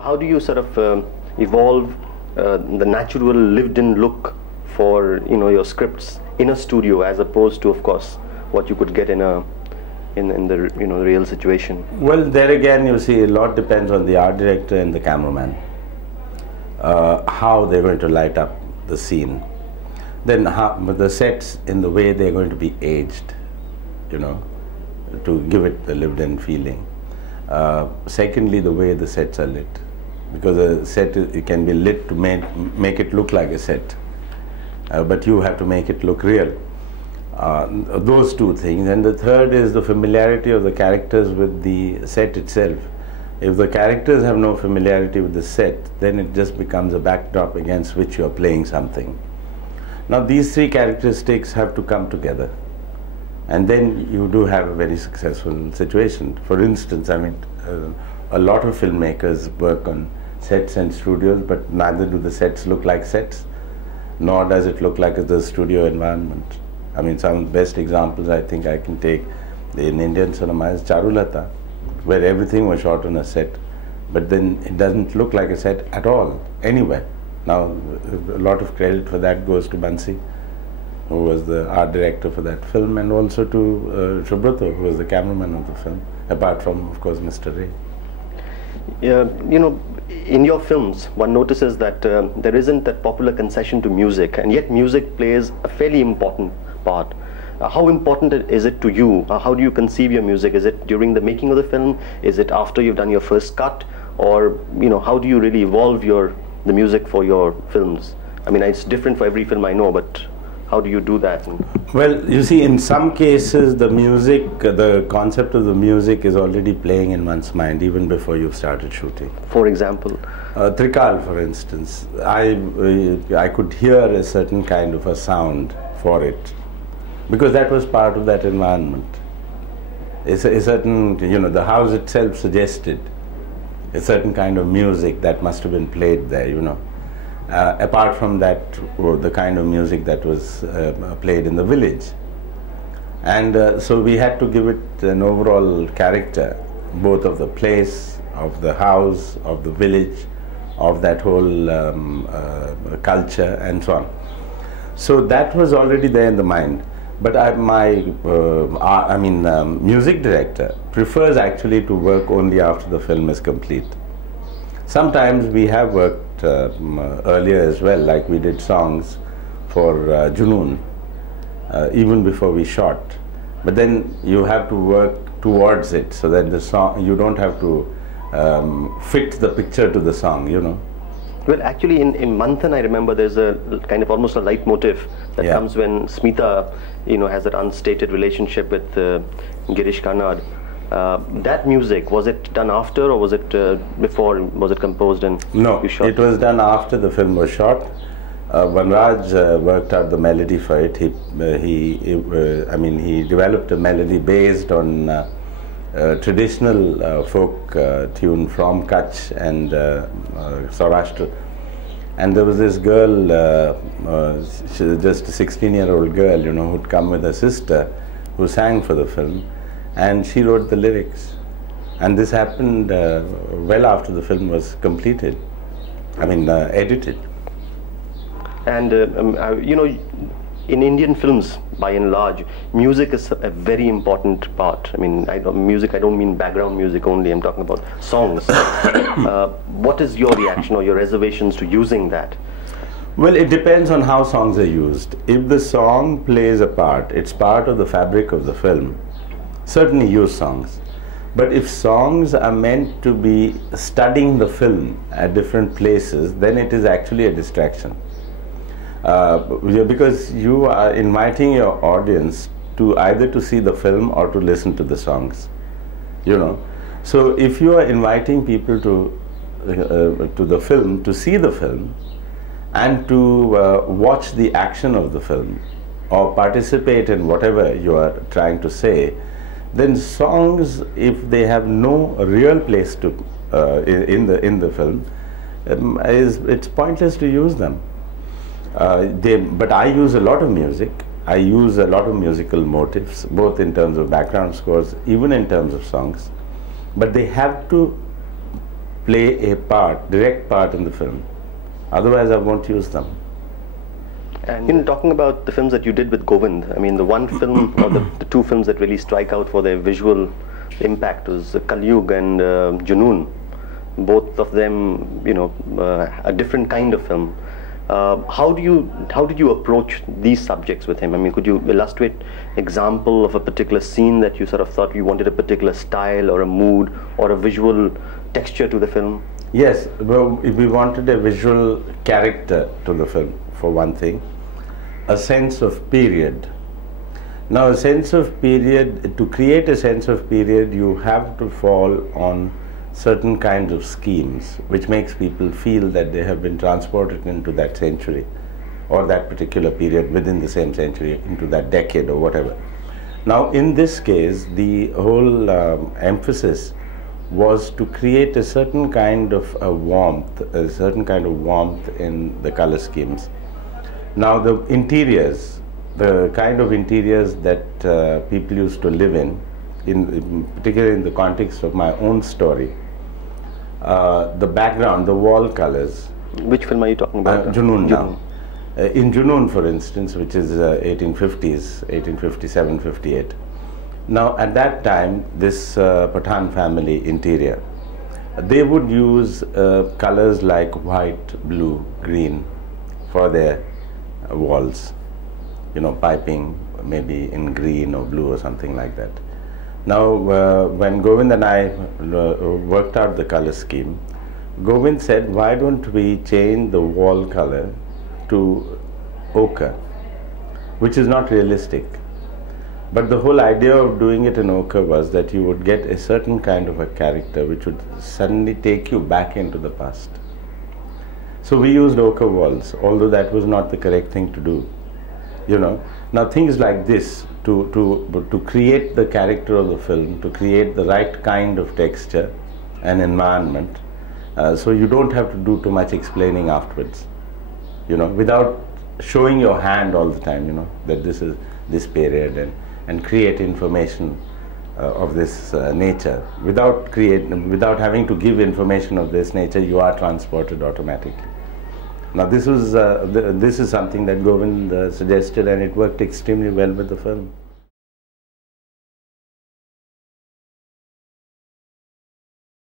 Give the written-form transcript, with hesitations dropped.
How do you sort of evolve the natural lived-in look for your scripts in a studio, as opposed to, of course, what you could get in the real situation? Well, there again, you see, a lot depends on the art director and the cameraman, how they're going to light up the scene. Then how the sets, in the way they're going to be aged, to give it the lived-in feeling. Secondly, the way the sets are lit, because a set it can be lit to make it look like a set, but you have to make it look real. Those two things. And the third is the familiarity of the characters with the set itself. If the characters have no familiarity with the set, then it just becomes a backdrop against which you are playing something. Now these three characteristics have to come together, and then you do have a very successful situation. For instance, I mean, a lot of filmmakers work on sets and studios, but neither do the sets look like sets, nor does it look like the studio environment. I mean, some of the best examples I think I can take in Indian cinema is Charulata, where everything was shot on a set, but then it doesn't look like a set at all, anywhere. Now, a lot of credit for that goes to Bansi, who was the art director for that film, and also to Charulata, who was the cameraman of the film, apart from, of course, Mr. Ray. In your films, one notices that there isn't that popular concession to music, and yet music plays a fairly important part. How important is it to you? How do you conceive your music? Is it during the making of the film? Is it after you've done your first cut? Or how do you really evolve the music for your films? I mean, it's different for every film, I know, but how do you do that? Well, you see, in some cases the music, the concept of the music is already playing in one's mind even before you've started shooting. For example? Trikal, for instance, I could hear a certain kind of a sound for it, because that was part of that environment. It's a certain, the house itself suggested a certain kind of music that must have been played there, apart from that, the kind of music that was played in the village. And so we had to give it an overall character, both of the place, of the house, of the village, of that whole culture, and so on. So that was already there in the mind. But my music director prefers actually to work only after the film is complete. Sometimes we have worked earlier as well, like we did songs for Junoon, even before we shot. But then you have to work towards it, so that the song, you don't have to fit the picture to the song, Well, actually, in Manthan, I remember there's a kind of almost a leitmotif that comes when Smita, has that unstated relationship with Girish Karnad. That music, was it done after, or was it before? Was it composed and you shot? It was done after the film was shot. Vanraj worked out the melody for it. He developed a melody based on traditional folk tune from Kutch and Saurashtra. And there was this girl, she was just a 16-year-old girl, who'd come with her sister, who sang for the film, and she wrote the lyrics. And this happened well after the film was completed, edited. And in Indian films, by and large, music is a very important part. I mean, music, I don't mean background music only, I'm talking about songs. What is your reaction or your reservations to using that? Well, it depends on how songs are used. If the song plays a part, it's part of the fabric of the film, certainly use songs. But if songs are meant to be studying the film at different places, then it is actually a distraction. Because you are inviting your audience to either to see the film or to listen to the songs, So if you are inviting people to the film, to see the film, and to watch the action of the film, or participate in whatever you are trying to say, then songs, if they have no real place to in the film, it's pointless to use them. But I use a lot of music. I use a lot of musical motifs, both in terms of background scores, even in terms of songs. But they have to play a part, direct part in the film. Otherwise, I won't use them. And in talking about the films that you did with Govind, I mean, the one film or the two films that really strike out for their visual impact was Kalyug and Junoon. Both of them, you know, a different kind of film. How did you approach these subjects with him? I mean, could you illustrate example of a particular scene that you sort of thought you wanted a particular style or a mood or a visual texture to the film? Yes, well, we wanted a visual character to the film, for one thing. A sense of period. Now, a sense of period, to create a sense of period, you have to fall on certain kinds of schemes, which makes people feel that they have been transported into that century or that particular period within the same century, into that decade or whatever. Now, in this case, the whole emphasis was to create a certain kind of warmth in the color schemes. Now, the interiors, the kind of interiors that people used to live in particularly in the context of my own story, the background, the wall colors. Which film are you talking about? Junoon now. In Junoon, for instance, which is 1850s, 1857, 58. Now, at that time, this Pathan family interior, they would use colors like white, blue, green for their walls, you know, piping maybe in green or blue or something like that. Now, when Govind and I worked out the color scheme, Govind said, why don't we change the wall color to ochre, which is not realistic. But the whole idea of doing it in ochre was that you would get a certain kind of a character which would suddenly take you back into the past. So we used ochre walls, although that was not the correct thing to do. You know, now things like this, to create the character of the film, to create the right kind of texture and environment, so you don't have to do too much explaining afterwards, you know, without showing your hand all the time, you know, that this is this period, and create information of this nature. Without having to give information of this nature, you are transported automatically. Now this is something that Govind suggested, and it worked extremely well with the film.